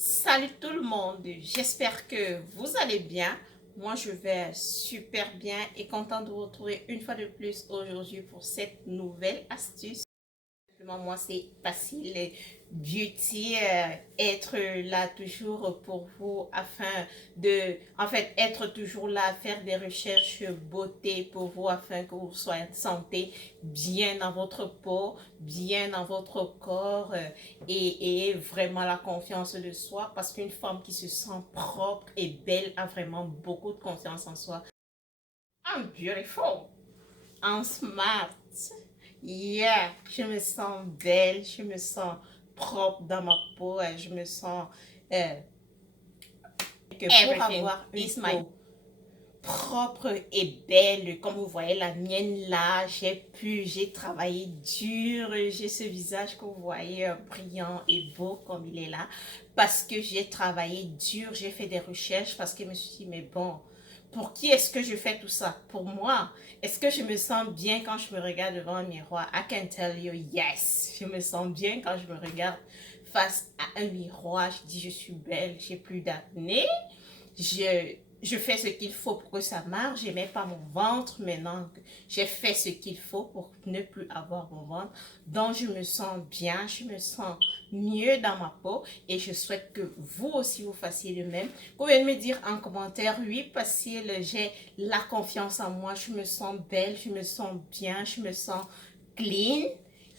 Salut tout le monde, j'espère que vous allez bien. Moi, je vais super bien et content de vous retrouver une fois de plus aujourd'hui pour cette nouvelle astuce. Moi, c'est facile beauty, être là toujours pour vous afin être toujours là, faire des recherches beauté pour vous afin que vous soyez en santé, bien dans votre peau, bien dans votre corps et vraiment la confiance de soi parce qu'une femme qui se sent propre et belle a vraiment beaucoup de confiance en soi. I'm beautiful, I'm smart. Yeah, je me sens belle, je me sens propre dans ma peau, je me sens euh, que pour avoir une peau propre et belle, comme vous voyez la mienne là, j'ai travaillé dur, j'ai ce visage que vous voyez brillant et beau comme il est là, parce que j'ai travaillé dur, j'ai fait des recherches, parce que je me suis dit, mais bon, pour qui est-ce que je fais tout ça? Pour moi. Est-ce que je me sens bien quand je me regarde devant un miroir? I can tell you yes. Je me sens bien quand je me regarde face à un miroir. Je dis je suis belle, j'ai plus d'acné. Je fais ce qu'il faut pour que ça marche. Je n'aimais pas mon ventre. Maintenant, j'ai fait ce qu'il faut pour ne plus avoir mon ventre. Donc, je me sens bien, je me sens mieux dans ma peau et je souhaite que vous aussi vous fassiez le même. Vous pouvez me dire en commentaire, oui, facile, j'ai la confiance en moi, je me sens belle, je me sens bien, je me sens clean.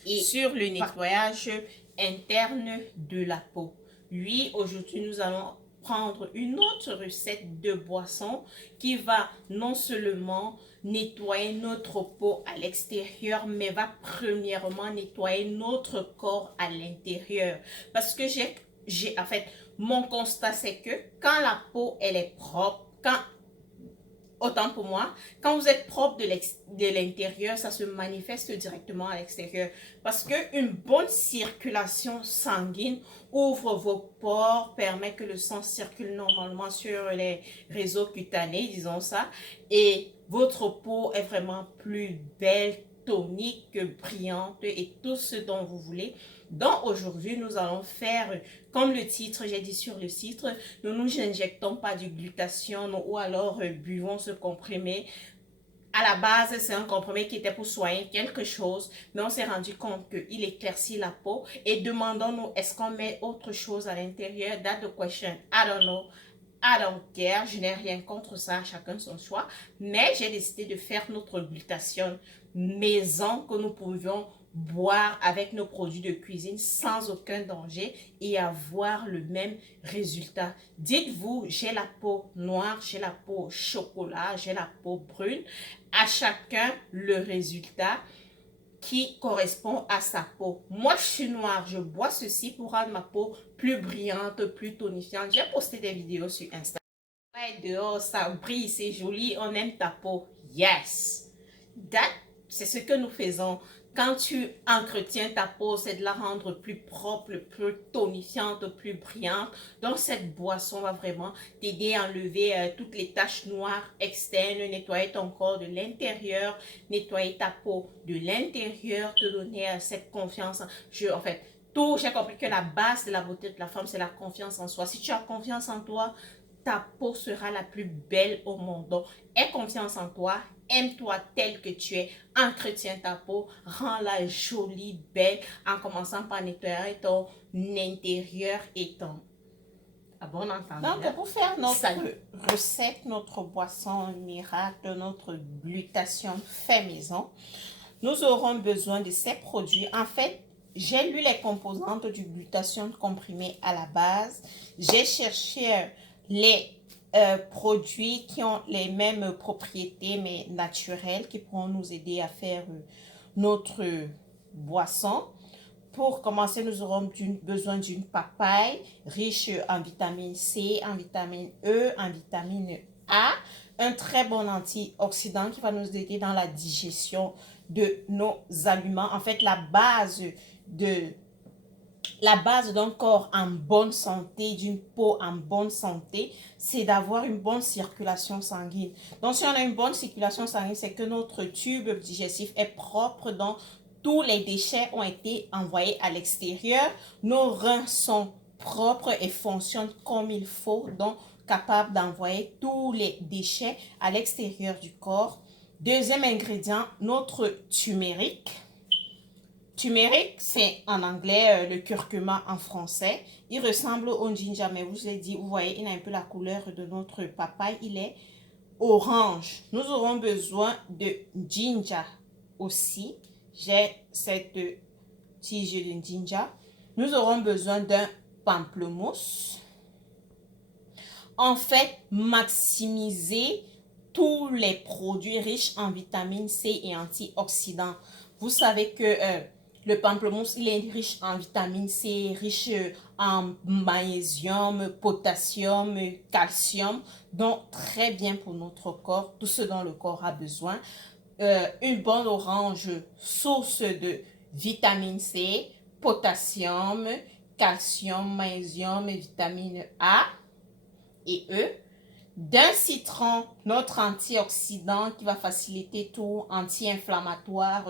Et sur le nettoyage interne de la peau. Oui, aujourd'hui, nous allons prendre une autre recette de boisson qui va non seulement nettoyer notre peau à l'extérieur, mais va premièrement nettoyer notre corps à l'intérieur. Parce que en fait, mon constat c'est que quand la peau elle est propre, autant pour moi, quand vous êtes propre de l'intérieur, ça se manifeste directement à l'extérieur. Parce qu'une bonne circulation sanguine ouvre vos pores, permet que le sang circule normalement sur les réseaux cutanés, disons ça. Et votre peau est vraiment plus belle, tonique, brillante et tout ce dont vous voulez. Donc aujourd'hui, nous allons faire, comme le titre, j'ai dit sur le titre, nous n'injectons pas du glutathione ou alors buvons ce comprimé. À la base, c'est un comprimé qui était pour soigner quelque chose, mais on s'est rendu compte qu'il éclaircit la peau et demandons-nous, est-ce qu'on met autre chose à l'intérieur? That's the question. I don't know. I don't care. Je n'ai rien contre ça, chacun son choix. Mais j'ai décidé de faire notre glutathione maison que nous pouvions boire avec nos produits de cuisine sans aucun danger et avoir le même résultat. Dites-vous, j'ai la peau noire, j'ai la peau chocolat, j'ai la peau brune. À chacun le résultat qui correspond à sa peau. Moi, je suis noire, je bois ceci pour rendre ma peau plus brillante, plus tonifiante. J'ai posté des vidéos sur Instagram. Ouais, dehors, ça brille, c'est joli, on aime ta peau. Yes! C'est ce que nous faisons. Quand tu entretiens ta peau, c'est de la rendre plus propre, plus tonifiante, plus brillante. Donc, cette boisson va vraiment t'aider à enlever toutes les taches noires externes, nettoyer ton corps de l'intérieur, nettoyer ta peau de l'intérieur, te donner cette confiance. En fait, j'ai compris que la base de la beauté de la femme, c'est la confiance en soi. Si tu as confiance en toi, ta peau sera la plus belle au monde. Donc, aie confiance en toi, aime-toi tel que tu es, entretiens ta peau, rends-la jolie, belle, en commençant par nettoyer ton intérieur et ton... Ah bon, entendez. Donc, pour faire notre recette, notre boisson miracle, notre glutation fait maison, nous aurons besoin de ces produits. En fait, j'ai lu les composantes du glutathione comprimé à la base. J'ai cherché les produits qui ont les mêmes propriétés mais naturelles qui pourront nous aider à faire notre boisson. Pour commencer, nous aurons besoin d'une papaye riche en vitamine C, en vitamine E, en vitamine A. Un très bon antioxydant qui va nous aider dans la digestion de nos aliments. En fait, la base d'un corps en bonne santé, d'une peau en bonne santé, c'est d'avoir une bonne circulation sanguine. Donc, si on a une bonne circulation sanguine, c'est que notre tube digestif est propre, donc tous les déchets ont été envoyés à l'extérieur. Nos reins sont propre et fonctionne comme il faut, donc capable d'envoyer tous les déchets à l'extérieur du corps. Deuxième ingrédient, notre turmeric. Turmeric, c'est en anglais le curcuma en français. Il ressemble au ginger, mais vous ai dit, vous voyez, il a un peu la couleur de notre papaye. Il est orange. Nous aurons besoin de ginger aussi. J'ai cette tige de ginger. Nous aurons besoin d'un pamplemousse. En fait, maximiser tous les produits riches en vitamine C et antioxydants. Vous savez que le pamplemousse, il est riche en vitamine C, riche en magnésium, potassium, calcium. Donc, très bien pour notre corps, tout ce dont le corps a besoin. Une bonne orange, source de vitamine C, potassium, calcium, magnésium, vitamine A et E. D'un citron, notre antioxydant qui va faciliter tout, anti-inflammatoire,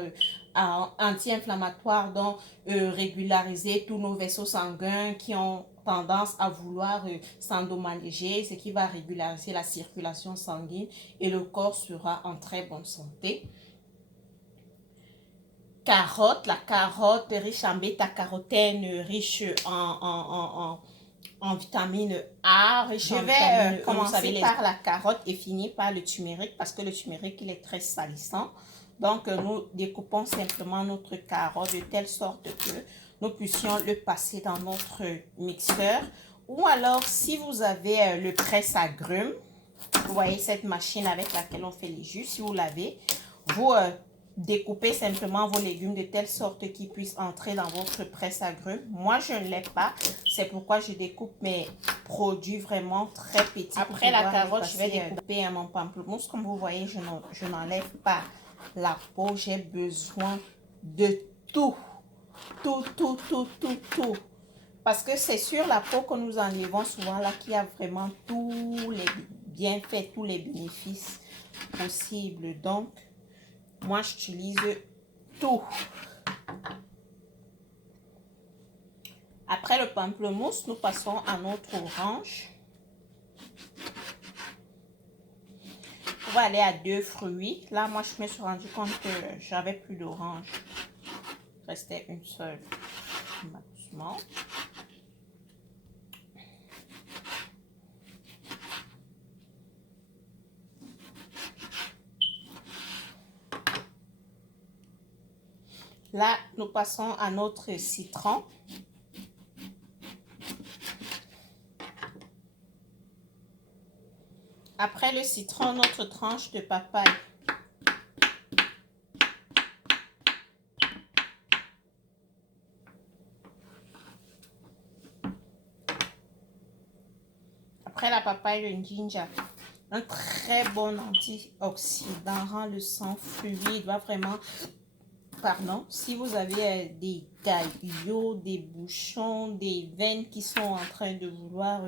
donc régulariser tous nos vaisseaux sanguins qui ont tendance à vouloir s'endommager, ce qui va régulariser la circulation sanguine et le corps sera en très bonne santé. Carotte, la carotte riche en bêta-carotène, riche en vitamine A, riche en vitamine E. Commencer par la carotte et finir par le turmeric parce que le turmeric il est très salissant. Donc nous découpons simplement notre carotte de telle sorte que nous puissions le passer dans notre mixeur. Ou alors si vous avez le presse-agrumes, vous voyez cette machine avec laquelle on fait les jus, si vous l'avez, vous découpez simplement vos légumes de telle sorte qu'ils puissent entrer dans votre presse-agrumes. Moi, je ne l'ai pas. C'est pourquoi je découpe mes produits vraiment très petits. Après la carotte, je vais découper mon pamplemousse. Comme vous voyez, je n'enlève pas la peau. J'ai besoin de tout. Tout. Parce que c'est sur la peau que nous enlevons souvent là qu'il y a vraiment tous les bienfaits, tous les bénéfices possibles. Donc, moi, j'utilise tout. Après le pamplemousse, nous passons à notre orange. On va aller à 2 fruits. Là, moi, je me suis rendu compte que j'avais plus d'orange. Il restait une seule. Doucement. Là, nous passons à notre citron. Après le citron, notre tranche de papaye. Après la papaye, le ginger. Un très bon antioxydant, rend le sang fluide. Il va vraiment... Pardon, si vous avez des caillots, des bouchons, des veines qui sont en train de vouloir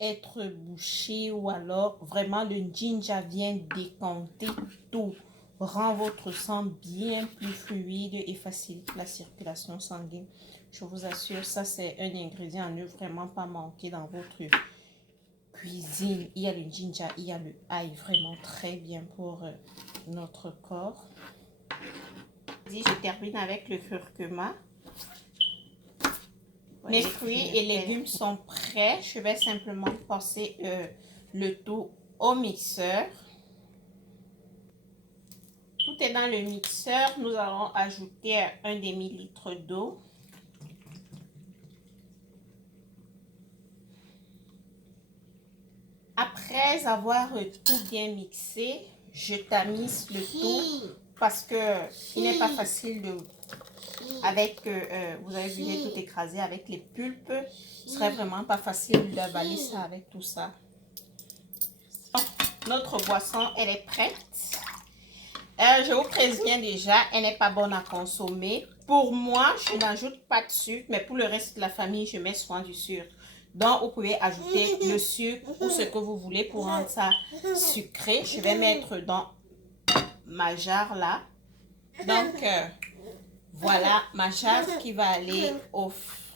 être bouchées ou alors vraiment le ginger vient décanter tout, rend votre sang bien plus fluide et facilite la circulation sanguine. Je vous assure, ça c'est un ingrédient à ne vraiment pas manquer dans votre cuisine. Il y a le ginger, il y a le ail, vraiment très bien pour notre corps. Je termine avec le curcuma. Mes fruits et légumes sont prêts. Je vais simplement passer le tout au mixeur. Tout est dans le mixeur. Nous allons ajouter un demi-litre d'eau. Après avoir tout bien mixé, je tamise le tout parce que il n'est pas facile de... Avec, vous avez vu, j'ai tout écrasé avec les pulpes. Ce serait vraiment pas facile d'avaler ça avec tout ça. Notre boisson, elle est prête. Je vous préviens déjà, elle n'est pas bonne à consommer. Pour moi, je n'ajoute pas de sucre, mais pour le reste de la famille, je mets soin du sucre. Donc, vous pouvez ajouter le sucre ou ce que vous voulez pour rendre ça sucré. Je vais mettre dans ma jarre là. Donc, voilà ma jarre qui va aller au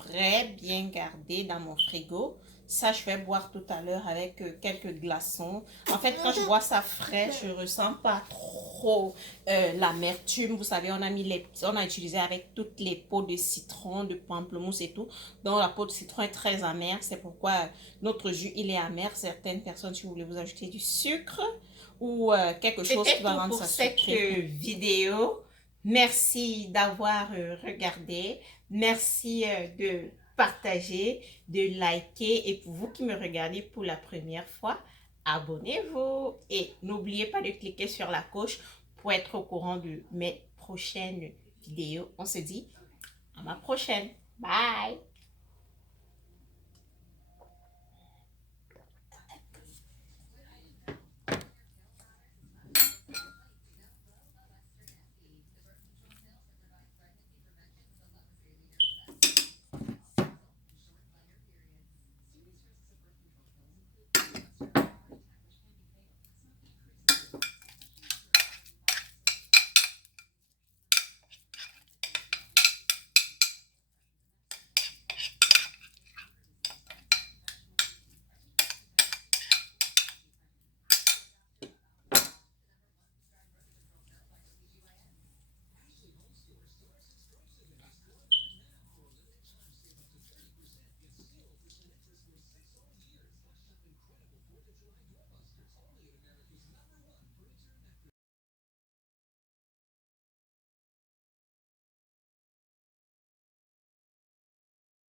très bien gardé dans mon frigo. Ça, je vais boire tout à l'heure avec quelques glaçons. En fait, quand je bois ça frais, je ressens pas trop l'amertume. Vous savez, on a utilisé avec toutes les peaux de citron, de pamplemousse et tout. Donc, la peau de citron est très amère. C'est pourquoi notre jus, il est amer. Certaines personnes, si vous voulez vous ajouter du sucre ou quelque chose qui va rendre ça sucré. C'était pour cette vidéo. Merci d'avoir regardé. Merci de partager, de liker. Et pour vous qui me regardez pour la première fois, abonnez-vous. Et n'oubliez pas de cliquer sur la cloche pour être au courant de mes prochaines vidéos. On se dit à ma prochaine. Bye!